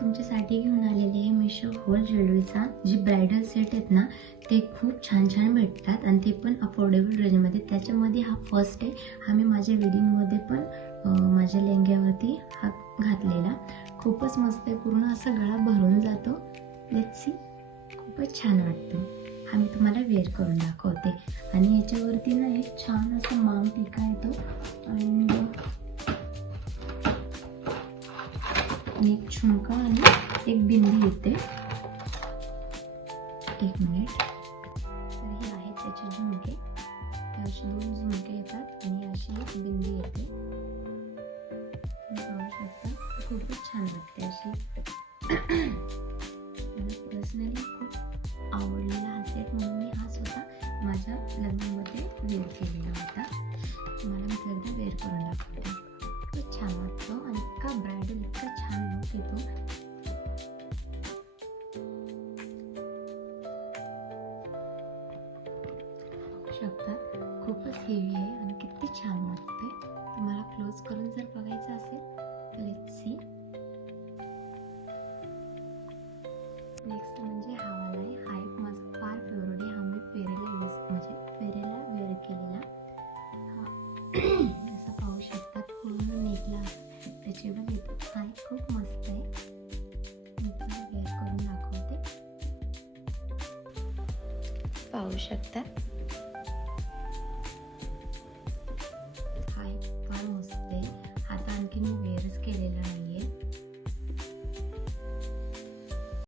तुमच्यासाठी घेऊन आलेले आहे मिशो होल ज्वेलरीचा जी ब्रायडल सेट आहेत ना ते खूप छान छान भेटतात आणि ते पण अफोर्डेबल रेंजमध्ये. त्याच्यामध्ये हा फर्स्ट आहे. हा मी माझ्या वेडिंगमध्ये पण माझ्या लेंग्यावरती हा घातलेला. खूपच मस्त आहे. पूर्ण असा गळा भरून जातो. लेट्स सी, खूपच छान वाटतो. हा मी तुम्हाला वेअर करून दाखवते. आणि याच्यावरती ना एक छान असा माम टिका येतो आणि एक झुमका आणि एक बिंदी येते. एक मिनिट. तर हे आहेत त्याचे झुमके. ते असे 2 झुमके येतात आणि अशी एक बिंदी येते. तुम्ही पाहू शकता. खूपच छान वाटते अशी. मला पर्सनली खूप आवडलेला हा सेट म्हणून मी हा स्वतः माझ्या लग्नामध्ये वेअर केलेला होता. तुम्हाला मी एकदा वेअर करून दाखवते. खूप छान वाटतो आणि इतका ब्रायडल, इतका छान लुक येतो. शकतात. खूपच हेवी आहे आणि किती छान वाटते. तुम्हाला क्लोज करून जर बघायचं असेल तर लेट्स सी. नेक्स्ट म्हणजे हा वाला आहे. हा एक माझा फार फेवरेट आहे. हा मी फेरेला वेअर केलेला. हा असं पाहू शकतात. पूर्ण नेकला स्ट्रेचेबल येतो. हा खूप मस्त आहे. मी तुम्हाला वेअर करून दाखवते. पाहू शकतात.